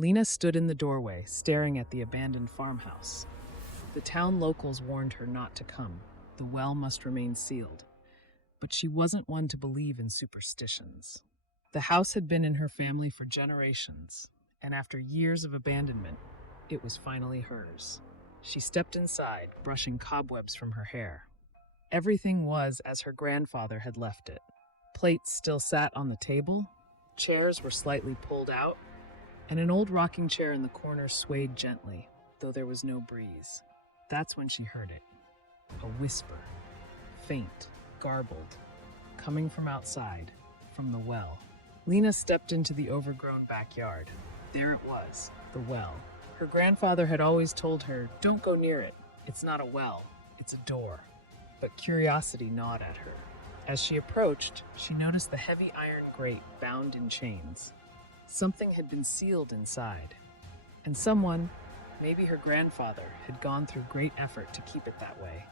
Lena stood in the doorway, staring at the abandoned farmhouse. The town locals warned her not to come. The well must remain sealed. But she wasn't one to believe in superstitions. The house had been in her family for generations, and after years of abandonment, it was finally hers. She stepped inside, brushing cobwebs from her hair. Everything was as her grandfather had left it. Plates still sat on the table, chairs were slightly pulled out, and an old rocking chair in the corner swayed gently, though there was no breeze. That's when she heard it. A whisper, faint, garbled, coming from outside, from the well. Lena stepped into the overgrown backyard. There it was, the well. Her grandfather had always told her, "Don't go near it. It's not a well, it's a door." But curiosity gnawed at her. As she approached, she noticed the heavy iron grate bound in chains. Something had been sealed inside, and someone, maybe her grandfather, had gone through great effort to keep it that way.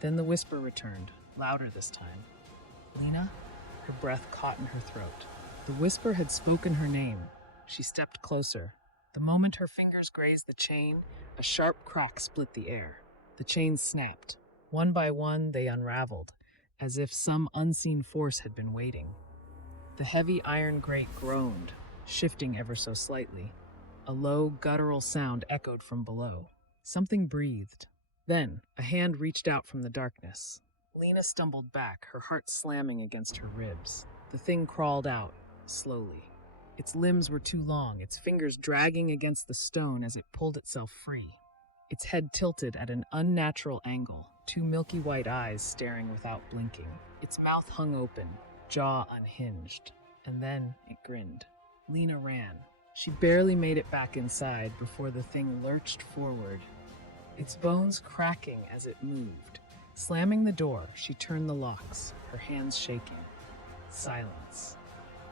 Then the whisper returned, louder this time. "Lena?" Her breath caught in her throat. The whisper had spoken her name. She stepped closer. The moment her fingers grazed the chain, a sharp crack split the air. The chains snapped. One by one, they unraveled, as if some unseen force had been waiting. The heavy iron grate groaned, shifting ever so slightly. A low, guttural sound echoed from below. Something breathed. Then, a hand reached out from the darkness. Lena stumbled back, her heart slamming against her ribs. The thing crawled out, slowly. Its limbs were too long, its fingers dragging against the stone as it pulled itself free. Its head tilted at an unnatural angle, two milky white eyes staring without blinking. Its mouth hung open, jaw unhinged, and then it grinned. Lena ran. She barely made it back inside before the thing lurched forward, its bones cracking as it moved. Slamming the door, she turned the locks, her hands shaking. Silence.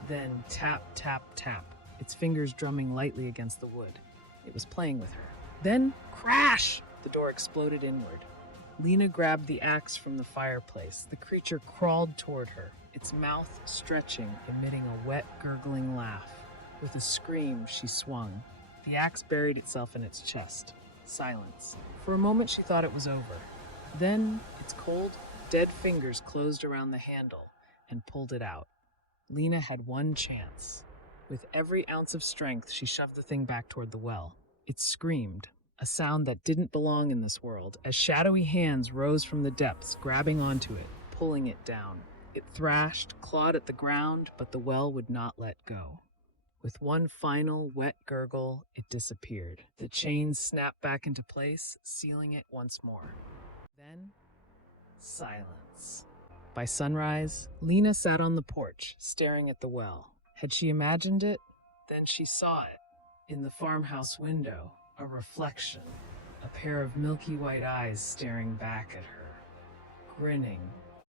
Then tap, tap, tap, its fingers drumming lightly against the wood. It was playing with her. Then, crash! The door exploded inward. Lena grabbed the axe from the fireplace. The creature crawled toward her, its mouth stretching, emitting a wet, gurgling laugh. With a scream, she swung. The axe buried itself in its chest. Silence. For a moment, she thought it was over. Then, its cold, dead fingers closed around the handle and pulled it out. Lena had one chance. With every ounce of strength, she shoved the thing back toward the well. It screamed, a sound that didn't belong in this world, as shadowy hands rose from the depths, grabbing onto it, pulling it down. It thrashed, clawed at the ground, but the well would not let go. With one final wet gurgle, it disappeared. The chains snapped back into place, sealing it once more. Then, silence. By sunrise, Lena sat on the porch, staring at the well. Had she imagined it? Then she saw it. In the farmhouse window, a reflection, a pair of milky white eyes staring back at her, grinning,